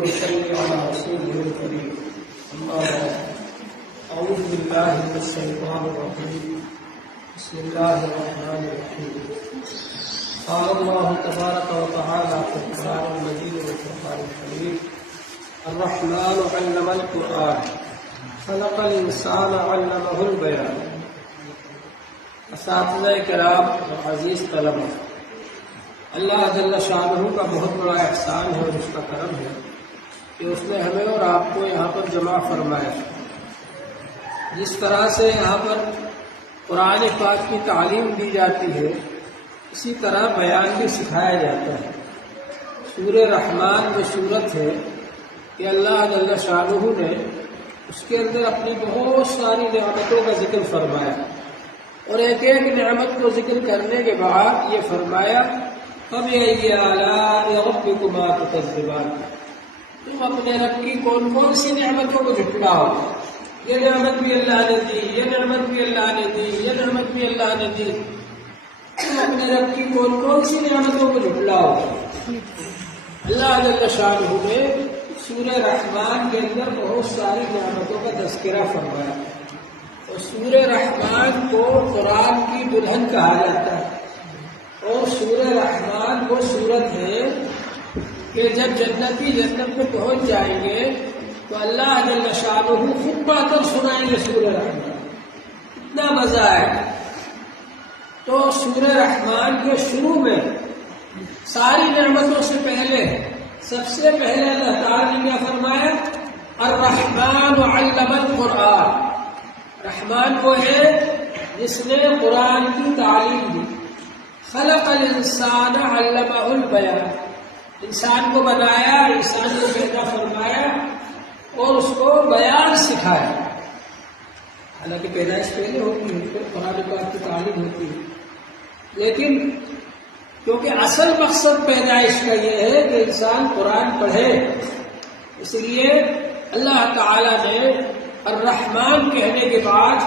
ونصلي على رسوله الكريم. أما بعد، أعوذ بالله من الشيطان الرجيم. بسم الله الرحمن الرحيم. قال الله تبارك وتعالى في القرآن المجيد والفرقان الحميد: الرحمن علم القرآن خلق الإنسان علمه البيان. اساتذہ کرام اور عزیز طلبہ، اللہ جل شانہ کا بہت بڑا احسان ہے اور اس کا کرم ہے کہ اس نے ہمیں اور آپ کو یہاں پر جمع فرمایا. جس طرح سے یہاں پر قرآن پاک کی تعلیم دی جاتی ہے، اسی طرح بیان بھی سکھایا جاتا ہے. سورہ رحمان جو سورت ہے کہ اللہ جل شانہ نے اس کے اندر اپنی بہت ساری نعمتوں کا ذکر فرمایا، اور ایک ایک نعمت کو ذکر کرنے کے بعد یہ فرمایا: فَبِأَيِّ آلَاءِ رَبِّكُمَا تُكَذِّبَانِ. تم اپنے رب کی کون کون سی نعمتوں کو جھٹلاؤ؟ یہ نعمت بھی اللہ نے دی، یہ نعمت بھی اللہ نے دی، یہ نعمت بھی اللہ نے دی. تم اپنے رب کی کون کون سی نعمتوں کو جھٹلاؤ؟ اللہ جل شانہ نے سورہ رحمان کے اندر بہت ساری نعمتوں کا تذکرہ فرمایا. اور سورہ رحمان کو قرآن کی دلہن کہا جاتا ہے. اور سورہ رحمان وہ سورت ہے کہ جب جنتی جنت میں پہنچ جائیں گے تو اللہ جل شانہ خود پڑھ کر سنائیں گے سورہ رحمان. اتنا مزہ ہے. تو سورہ رحمان کے شروع میں ساری نعمتوں سے پہلے سب سے پہلے اللہ تعالیٰ نے کیا فرمایا؟ الرحمن علم القرآن. رحمان وہ ہے جس نے قرآن کی تعلیم دی. خلق الانسان علمہ البیان. انسان کو بنایا، انسان کو پیدا فرمایا اور اس کو بیان سکھایا. حالانکہ پیدائش پہلے ہوتی ہے، پھر قرآن پاک کی تعلیم ہوتی ہے، لیکن کیونکہ اصل مقصد پیدائش کا یہ ہے کہ انسان قرآن پڑھے، اس لیے اللہ تعالی نے الرحمن کہنے کے بعد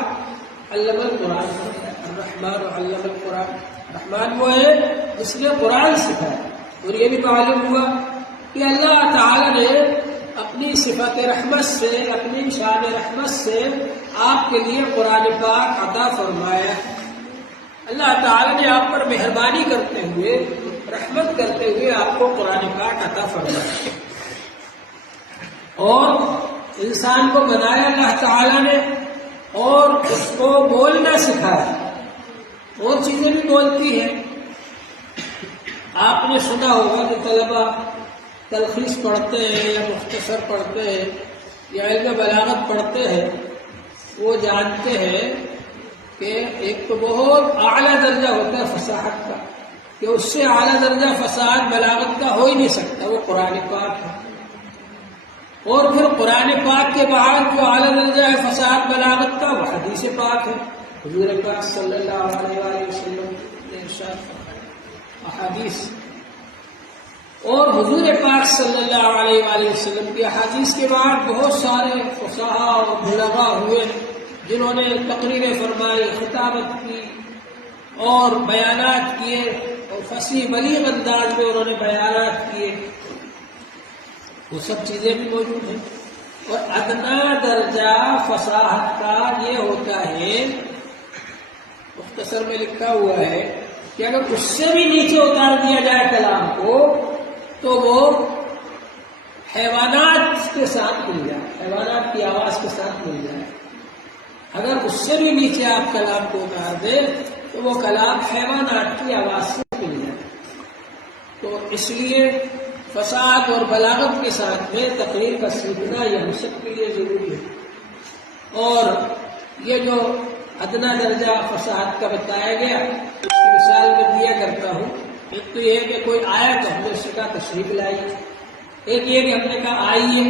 علم القرآن. الرحمن علم القرآن. رحمان وہ ہے جس نے قرآن سکھایا. اور یہ بھی معلوم ہوا کہ اللہ تعالی نے اپنی صفت رحمت سے، اپنی شان رحمت سے آپ کے لیے قرآن پاک عطا فرمایا. اللہ تعالی نے آپ پر مہربانی کرتے ہوئے، رحمت کرتے ہوئے آپ کو قرآن پاک عطا فرمایا. اور انسان کو بنایا اللہ تعالی نے اور اس کو بولنا سکھایا. اور چیزیں بھی بولتی ہیں. آپ نے سنا ہوگا کہ طلبہ تلخیص پڑھتے ہیں یا مختصر پڑھتے ہیں یا علم بلاغت پڑھتے ہیں، وہ جانتے ہیں کہ ایک تو بہت اعلیٰ درجہ ہوتا ہے فصاحت کا، کہ اس سے اعلیٰ درجہ فصاحت بلاغت کا ہو ہی نہیں سکتا، وہ قرآن پاک ہے. اور پھر قرآن پاک کے بعد جو اعلیٰ درجہ ہے فصاحت بلاغت کا، وہ حدیث پاک ہے. حضور پاک صلی اللہ علیہ وآلہ وسلم نے ارشاد فرمایا احادیث. اور حضور پاک صلی اللہ علیہ وآلہ وسلم کی احادیث کے بعد بہت سارے فصحاء اور بلغاء ہوئے جنہوں نے تقریریں فرمائی، خطابت کی اور بیانات کیے، اور فصیح بلیغ انداز میں انہوں نے بیانات کیے. وہ سب چیزیں بھی موجود ہیں. اور ادنا درجہ فصاحت کا یہ ہوتا ہے، مختصر میں لکھا ہوا ہے کہ اگر اس سے بھی نیچے اتار دیا جائے کلام کو تو وہ حیوانات کے ساتھ مل جائے، حیوانات کی آواز کے ساتھ مل جائے. اگر اس سے بھی نیچے آپ کلام کو اتار دیں تو وہ کلام حیوانات کی آواز سے مل جائے. تو اس لیے فصاحت اور بلاغت کے ساتھ میں تقریر کا سیکھنا یہ ہم سب کے لیے ضروری ہے. اور یہ جو ادنا درجہ فصاحت کا بتایا گیا، اس کی مثال میں دیا کرتا ہوں. ایک تو یہ کہ کوئی آیا تو ہم نے اس سے کہا تشریف لائیے. ایک یہ کہ ہم نے کہا آئیے.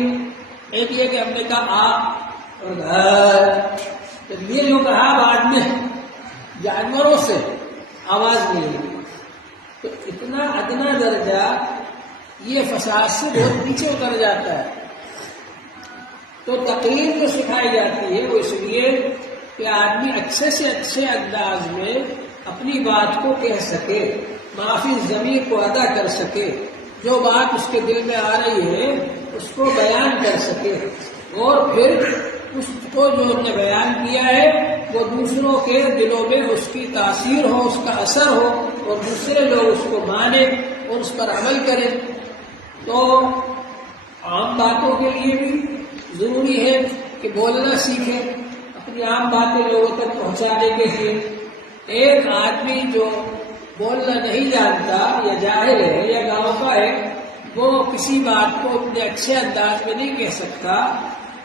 ایک یہ کہ ہم نے کہا آ اور یہ جو کہا بعد میں جانوروں سے آواز ملی. تو اتنا ادنا درجہ یہ فصاحت سے بہت نیچے اتر جاتا ہے. تو تقریر جو سکھائی جاتی ہے وہ اس لیے کہ آدمی اچھے سے اچھے انداز میں اپنی بات کو کہہ سکے، معافی ضمیر کو ادا کر سکے. جو بات اس کے دل میں آ رہی ہے اس کو بیان کر سکے، اور پھر اس کو جو انہوں نے بیان کیا ہے وہ دوسروں کے دلوں میں اس کی تاثیر ہو، اس کا اثر ہو، اور دوسرے لوگ اس کو مانیں اور اس پر عمل کریں۔ تو عام باتوں کے لیے بھی ضروری ہے کہ بولنا سیکھیں، اپنی عام باتیں لوگوں تک پہنچانے کے لیے۔ ایک آدمی جو بولنا نہیں جانتا یا جاہل ہے یا گاؤں کا ہے، وہ کسی بات کو اپنے اچھے انداز میں نہیں کہہ سکتا۔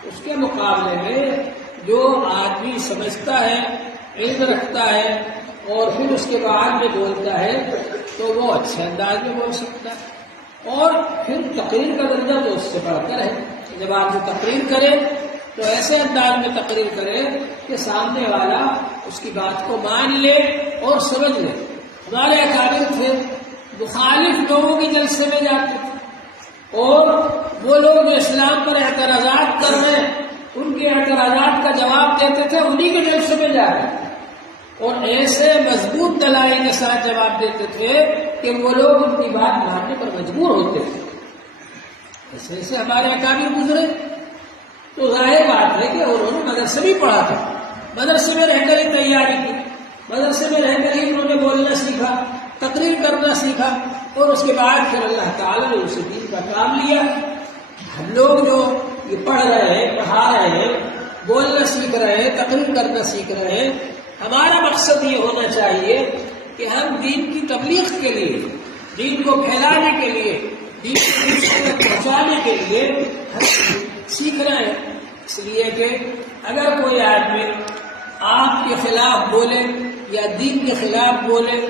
اس کے مقابلے میں جو آدمی سمجھتا ہے، علم رکھتا ہے، اور پھر اس کے بعد میں بولتا ہے تو وہ اچھے انداز میں بول سکتا ہے۔ اور پھر تقریر کا درجہ تو اس سے بڑھ کر ہے۔ جب آدمی تقریر کرے تو ایسے انداز میں تقریر کرے کہ سامنے والا اس کی بات کو مان لے اور سمجھ لے۔ ہمارے اکابر تھے، مخالف لوگوں کے جلسے میں جاتے تھے، اور وہ لوگ جو اسلام پر اعتراضات کر رہے ہیں ان کے اعتراضات کا جواب دیتے تھے انہی کے جلسے میں جا کر، اور ایسے مضبوط دلائل کے ساتھ جواب دیتے تھے کہ وہ لوگ ان کی بات ماننے پر مجبور ہوتے تھے۔ ایسے ایسے ہمارے اکابر گزرے، تو ظاہر بات ہے کہ انہوں نے مدرسے بھی پڑھا تھا، مدرسے میں رہ کر ہی تیاری کی، مدرسے میں رہ کر ہی انہوں نے بولنا سیکھا، تقریر کرنا سیکھا، اور اس کے بعد پھر اللہ تعالیٰ نے اسے دین کا کام لیا۔ ہم لوگ جو یہ پڑھ رہے ہیں، پڑھا رہے ہیں، بولنا سیکھ رہے ہیں، تقریر کرنا سیکھ رہے ہیں، ہمارا مقصد یہ ہونا چاہیے کہ ہم دین کی تبلیغ کے لیے، دین کو پھیلانے کے لیے، دین کو دوسروں تک پہنچانے کے لیے ہم سیکھ رہے ہیں۔ اس لیے کہ اگر کوئی آدمی آپ کے خلاف بولے یا دین کے خلاف بولے،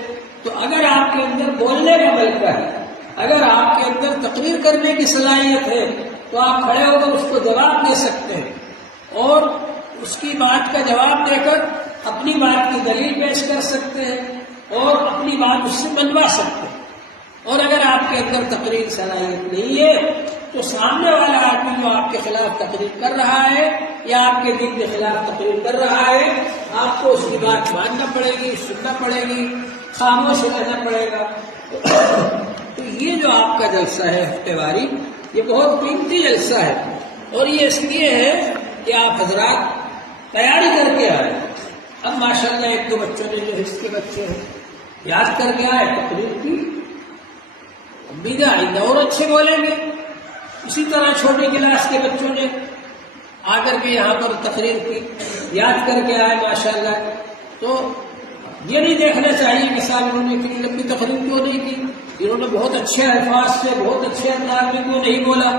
تو اگر آپ کے اندر بولنے کا ملکہ ہے، اگر آپ کے اندر تقریر کرنے کی صلاحیت ہے، تو آپ کھڑے ہو کر اس کو جواب دے سکتے ہیں، اور اس کی بات کا جواب دے کر اپنی بات کی دلیل پیش کر سکتے ہیں، اور اپنی بات اس سے منوا سکتے ہیں۔ اور اگر آپ کے اندر تقریر صلاحیت نہیں ہے تو سامنے والا آدمی جو آپ کے خلاف تقریر کر رہا ہے یا آپ کے دین کے خلاف تقریر کر رہا ہے، آپ کو اس کی بات ماننا پڑے گی، سننا پڑے گی، خاموش رہنا پڑے گا۔ تو یہ جو آپ کا جلسہ ہے ہفتے واری، یہ بہت قیمتی جلسہ ہے، اور یہ اس لیے ہے کہ آپ حضرات تیاری کر کے آئے۔ اب ماشاءاللہ ایک دو بچوں نے جو حصے کے بچے ہیں یاد کر کے آئے، تقریر کی، امید آئندہ اور اچھے بولیں گے۔ اسی طرح چھوٹی کلاس کے بچوں نے آ کر کے یہاں پر تقریر کی، یاد کر کے آئے ماشاءاللہ۔ تو یہ نہیں دیکھنا چاہیے کہ صاحب انہوں نے اتنی لمبی تقریر کیوں نہیں کی، انہوں نے بہت اچھے الفاظ سے، بہت اچھے انداز میں کیوں نہیں بولا۔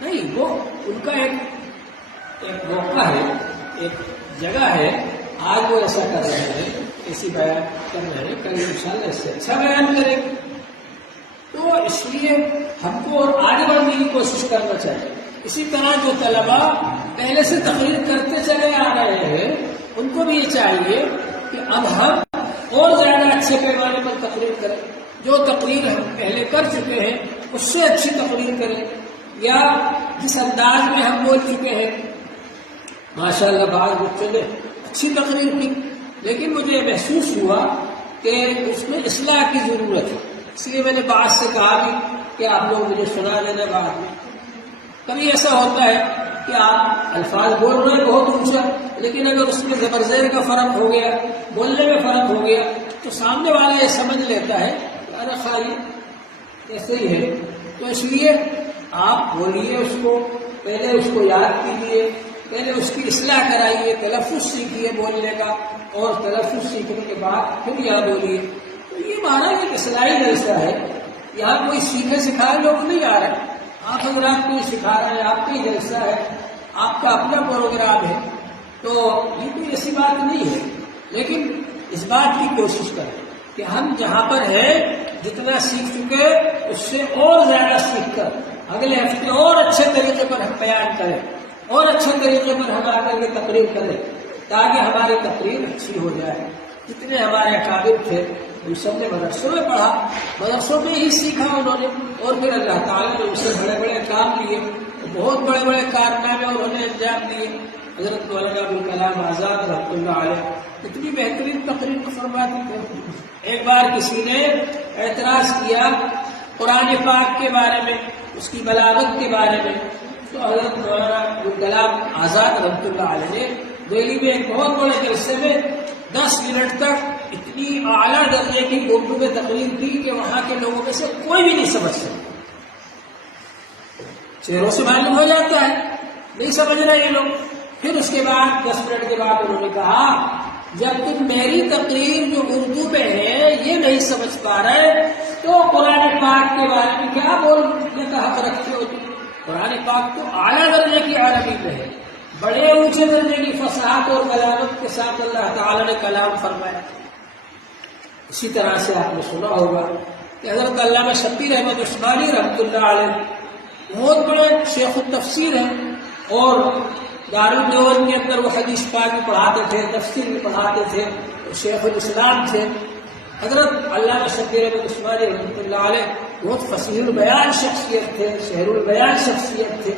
نہیں، وہ ان کا ایک موقع ہے، ایک جگہ ہے، آج وہ ایسا کر رہے ہیں، ایسی بیان کر رہے ہیں، کل انشاءاللہ اس سے اچھا بیان کریں گے۔ تو اس لیے ہم کو اور آگے بڑھنے کی کوشش کرنا چاہیے۔ اسی طرح جو طلباء پہلے سے تقریر کرتے چلے آ رہے ہیں، ان کو بھی یہ چاہیے کہ اب ہم اور زیادہ اچھے پیمانے پر تقریر کریں، جو تقریر ہم پہلے کر چکے ہیں اس سے اچھی تقریر کریں، یا جس انداز میں ہم بول چکے ہیں۔ ماشاءاللہ بعض بچوں نے اچھی تقریر کی، لیکن مجھے محسوس ہوا کہ اس میں اصلاح کی ضرورت ہے، اس لیے میں نے بعض سے کہا بھی کہ آپ لوگ مجھے سنا لینا بعد میں۔ کبھی ایسا ہوتا ہے کہ آپ الفاظ بول رہے ہیں بہت اونچا، لیکن اگر اس میں زبر زیر کا فرق ہو گیا، بولنے میں فرق ہو گیا، تو سامنے والا یہ سمجھ لیتا ہے کہ ارے خالی ایسے ہی ہے۔ تو اس لیے آپ بولیے، اس کو پہلے اس کو یاد کیجیے، پہلے اس کی اصلاح کرائیے، تلفظ سیکھیے بولنے کا، اور تلفظ سیکھنے کے بعد پھر یہاں بولیے۔ تو یہ ہمارا ایک اصلاحی جلسہ ہے، یہاں کوئی سیکھے سکھائے لوگ نہیں آ رہے، آپ حضرات کو سکھا رہے ہیں، آپ کا ہی جلسہ ہے، آپ کا اپنا پروگرام ہے، تو یہ کوئی ایسی بات نہیں ہے۔ لیکن اس بات کی کوشش کریں کہ ہم جہاں پر ہیں جتنا سیکھ چکے اس سے اور زیادہ سیکھ کر اگلے ہفتے اور اچھے طریقے پر ہم بیان کریں، اور اچھے طریقے پر ہم آ کر کے تقریر کریں، تاکہ ہماری تقریر اچھی ہو جائے۔ جتنے ہمارے اکابر تھے ان سب نے مدرسوں میں پڑھا، مدرسوں میں ہی سیکھا انہوں نے، اور پھر اللہ تعالیٰ نے ان سے بڑے بڑے کام لیے، بہت بڑے بڑے کارنامے انہوں نے انجام دیے۔ حضرت مولانا ابوالکلام آزاد رحمۃ اللہ علیہ اتنی بہترین تقریر فرماتے تھے۔ ایک بار کسی نے اعتراض کیا قرآن پاک کے بارے میں، اس کی بلاغت کے بارے میں، تو حضرت مولانا ابوالکلام آزاد رحمۃ اللہ علیہ نے دہلی میں ایک بہت بڑے جلسے میں 10 منٹ تک اتنی اعلیٰ درجے کی اردو میں تقریر کی کہ وہاں کے لوگوں میں سے کوئی بھی نہیں سمجھ سکتا. چہروں سے معلوم ہو جاتا ہے نہیں سمجھ رہے یہ لوگ. پھر اس کے بعد 10 منٹ کے بعد انہوں نے کہا جب تم میری تقریر جو اردو میں ہے یہ نہیں سمجھ پا رہے تو قرآن پاک کے بارے میں کیا بولنے کا حق رکھتے ہو تم؟ قرآن پاک تو اعلیٰ درجے کی عربی میں ہے، بڑے اونچے درجے کی فصاحت اور بلاغت کے ساتھ اللہ تعالی نے کلام فرمایا. اسی طرح سے آپ نے سنا ہوگا کہ حضرت علامہ شبیر احمد عثمانی رحمۃ اللہ علیہ بہت بڑے شیخ التفسیر ہیں اور دارالدیوبند کے اندر وہ حدیث پاک بھی پڑھاتے تھے، تفسیر بھی پڑھاتے تھے، شیخ الاسلام تھے. حضرت علامہ شبیر احمد عثمانی رحمۃ اللہ علیہ بہت فصیح البیان شخصیت تھے، شہر البیان شخصیت تھے.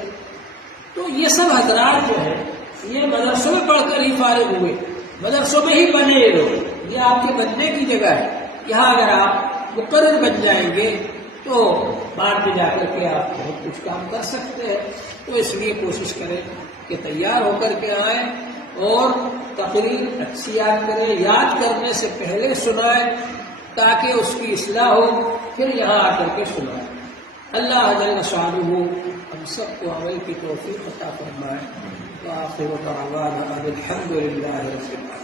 تو یہ سب حضرات جو ہے یہ مدرسوں میں پڑھ کر ہی فارغ ہوئے، مدرسوں میں ہی بنے یہ لوگ. یہ آپ کے بننے کی جگہ ہے. یہاں اگر آپ مقرر بن جائیں گے تو بعد میں جا کر کے آپ بہت کچھ کام کر سکتے ہیں. تو اس لیے کوشش کریں کہ تیار ہو کر کے آئیں اور تقریر اچھی یاد کریں، یاد کرنے سے پہلے سنائیں تاکہ اس کی اصلاح ہو، پھر یہاں آ کر کے سنائیں. اللہ جل شانہ ہم سب کو عمل کی توفیق عطا فرمائے. وآخر دعوانا الحمد للہ رب العالمین.